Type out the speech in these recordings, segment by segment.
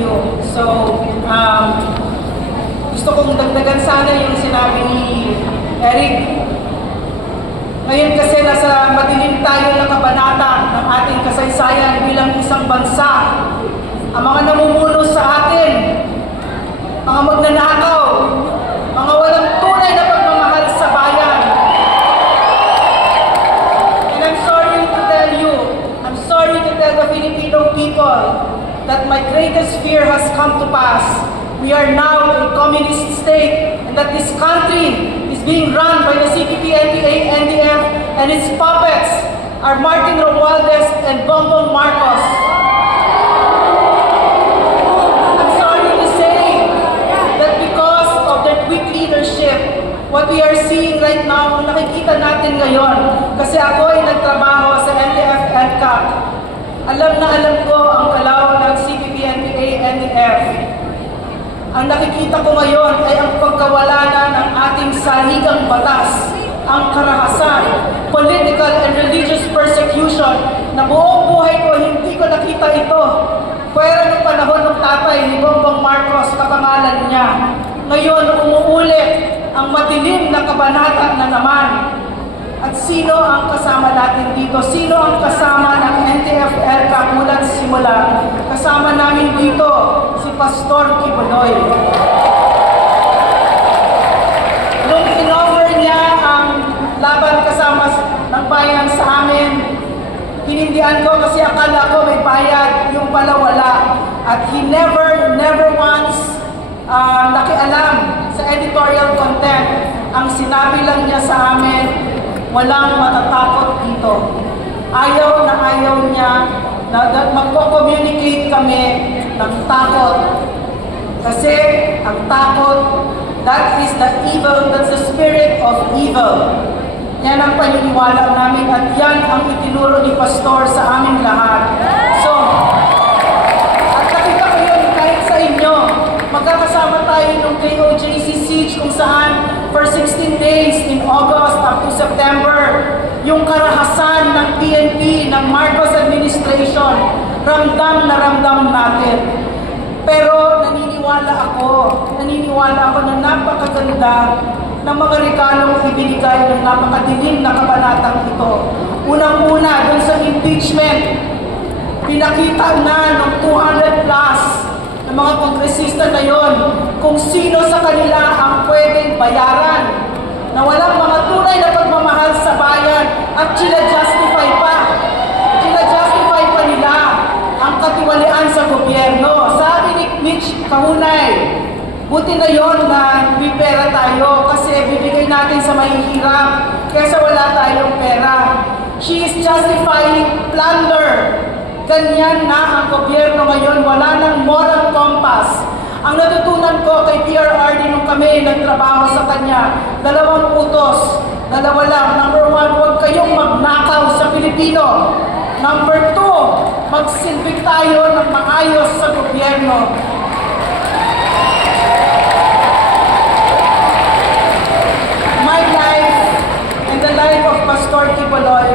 you. So, gusto kong dagdagan sana yung sinabi ni Eric. Ngayon kasi nasa madilim tayo ng kabanata ng ating kasaysayan bilang isang bansa. Ang mga namumuno sa atin, mga magnanakaw, mga walang tunay na pagmamahal sa bayan. And I'm sorry to tell the Filipino people that my greatest fear has come to pass. We are now a communist state, and that this country is being run by the CPP, NPA, NDF, and its puppets are Martin Romualdez and Bongbong Marcos. I'm sorry to say that because of their weak leadership, what we are seeing right now, nakikita natin ngayon, kasi ako ay nagtrabaho sa NDF and CAC. Alam na alam ko ang kalaw ng CPP, NPA, NDF. Ang nakikita ko ngayon ay ang pagkawala na ng ating saligang batas, ang karahasan, political and religious persecution na buong buhay ko hindi ko nakita ito. Pero noong panahon ng tatay ni Bongbong Marcos, kapangalan niya, ngayon umuulit ang madilim na kabanata na naman. At sino ang kasama natin dito? Sino ang kasama ng NTF-ELCA mula simula? Kasama namin dito si Pastor Kibuloy. Nung in-offer niya ang laban kasama ng bayan sa amin, hinindihan ko kasi akala ko may bayad, yung pala wala. At he never once nakialam sa editorial content. Ang sinabi lang niya sa amin, walang matatakot dito. Ayaw niya na magko-communicate kami ng takot. Kasi ang takot, that is the evil, that's the spirit of evil. Yan ang paniniwala namin at yan ang itinuro ni Pastor sa aming lahat. So, at nakita ko yun kahit sa inyo, magkakasama tayo nung KOJC siege kung saan for 16 days in August up to September, yung karahasan ng PNP, ng Marcos administration, ramdam na ramdam natin. Pero naniniwala ako na napakaganda ng mga regalong ibinigay ng napakadilim na kabanatang ito. Unang-una, dun sa impeachment, pinakita na ng 200 plus ng mga kongresista na yon kung sino sa kanila ang pwedeng bayaran na walang mga tunay na pagmamahal sa bayan at sila-justify pa nila ang katiwalian sa gobyerno. Sabi ni Mitch Kahunay, buti na yon na may pera tayo kasi bibigay natin sa mahihirap kaysa wala tayong pera. She is justifying plunder. Ganyan na ang gobyerno ngayon, wala ng moral compass. Ang natutunan ko kay PRRD nung kami nagtrabaho sa kanya, 2 utos, 2 lang. Number 1, huwag kayong magnakaw sa Pilipino. Number 2, magsilbig tayo ng maayos sa gobyerno. My life and the life of Pastor Kibuloy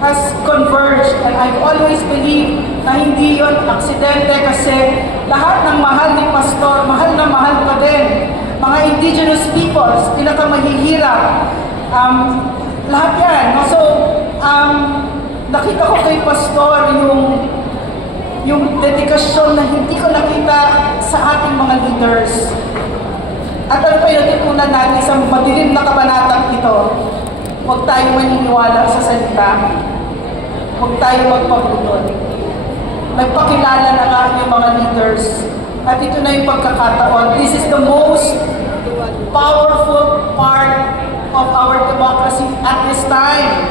has converged, and I've always believed na hindi yun aksidente kasi lahat ng mahal ni Pastor, mahal na mahal ko din. Mga indigenous peoples, pinakamahihirap, lahat yan. So, nakita ko kay Pastor yung dedikasyon na hindi ko nakita sa ating mga leaders. At ano pa yung natutunan natin sa madilim na kabanatang ito? Huwag tayo maniniwala sa salita. Huwag tayo magpabutol. Nagpakilala na nga yung mga leaders. At ito na yung pagkakataon. This is the most powerful part of our democracy at this time.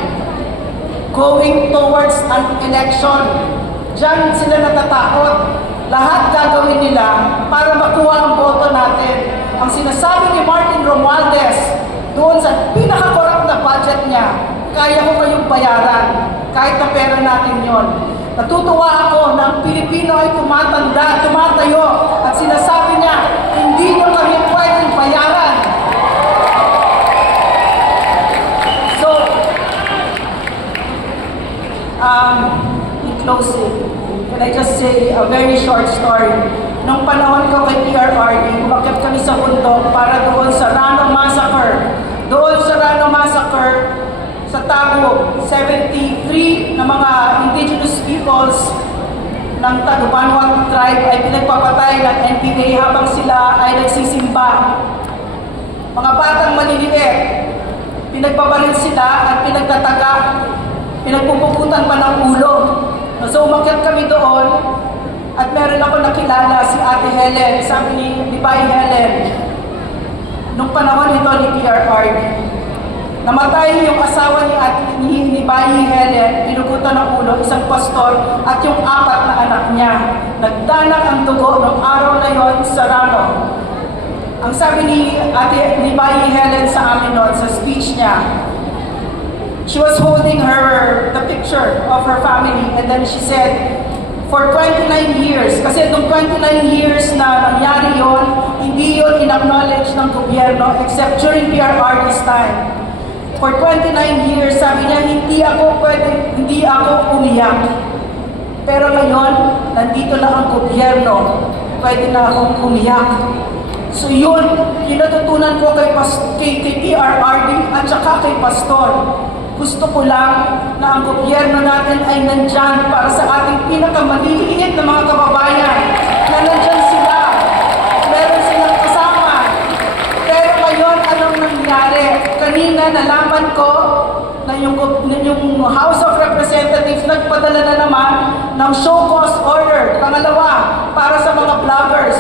Going towards an election. Diyan sila natatakot. Lahat gagawin nila para makuha ang boto natin. Ang sinasabi ni Martin Romualdez, doon sa pinaka-corrupt na budget niya, kaya ko kayong bayaran, kahit na pera natin yon. Natutuwa ako na ang Pilipino ay tumatayo, at sinasabi niya, hindi nyo kami pwedeng bayaran. So, in closing, can I just say a very short story? Nung panahon ko kay PRRD, umakyat kami sa bundok para doon sa Rano Massacre. Doon sa Rano Massacre, sa Tabo, 73 na mga indigenous peoples ng Tagubanwag tribe ay pinagpapatay ng NPA habang sila ay nagsisimba. Mga batang maliliit, pinagbabaril sila at pinagtataga, pinagpupukutan pa ng ulo. So umakyat kami doon at meron ako nakilala si Ate Helen, sabi ni Bay Helen, nung panahon ito ni PRRD. Namatay yung asawa ni Bay Helen, pinukutan ng ulo, isang pastor, at yung 4 na anak niya. Nagdanak ang dugo ng araw na yon sa Rano. Ang sabi ni Bay Helen sa amin noon, sa speech niya, she was holding the picture of her family, and then she said, for 29 years, kasi nung 29 years na nangyari yon, hindi yon in-acknowledge ng gobyerno except during PRRD's time. For 29 years, sabi niya, hindi ako umiyak. Pero ngayon, nandito na ang gobyerno, pwede na akong umiyak. So yun, kinatutunan ko kay PRRD at saka kay Pastor. Gusto ko lang na ang gobyerno natin ay nandyan para sa ating pinakamaliliit na mga kababayan, na nandyan sila, meron silang kasama. Pero ngayon, anong nangyari? Kanina nalaman ko na yung House of Representatives nagpadala na naman ng show cause order, pangalawa, para sa mga vloggers.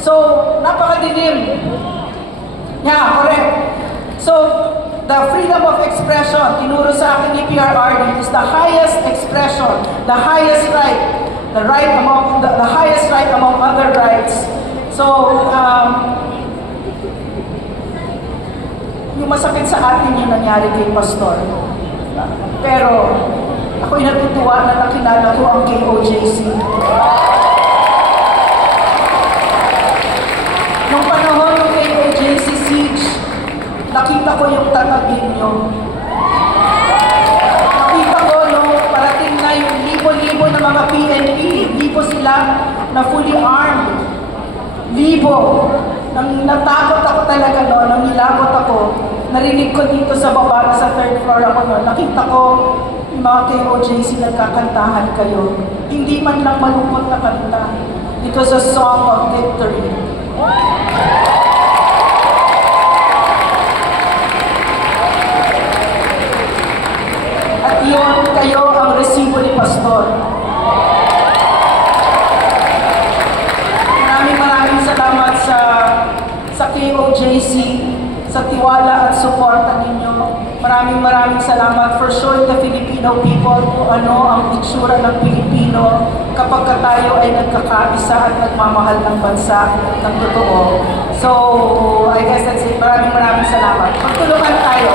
So, napakadilim. Yeah, correct. So, the freedom of expression, tinuro sa akin ni PRRD, is the highest expression, the highest right, the highest right among other rights. So, yung masakit sa atin yung nangyari kay Pastor. Pero, ako'y natutuwa na nakilala ko ang KOJC. Nung panahon ng KOJC siege, nakita ko yung tatagin nyo. Nakita ko nung parating na yung libo-libo na mga PNP, hindi po sila na fully armed. Libo. Nang natakot ako talaga noon, nang nilabot ako, narinig ko dito sa baba, sa 3rd floor ako noon, nakita ko yung mga KOJC nagkakantahan kayo. Hindi man lang malungkot na kanta. It was a song of victory. At yun, kayo ang resibo ni Pastor. Maraming salamat sa KOJC, sa tiwala at suporta ninyo. Maraming salamat for showing the Filipino people kung ano ang itsura ng Pilipino kapag tayo ay nagkakaisa at nagmamahal ng bansa ng totoo. So, I guess that's it. Maraming salamat. Magtulungan tayo.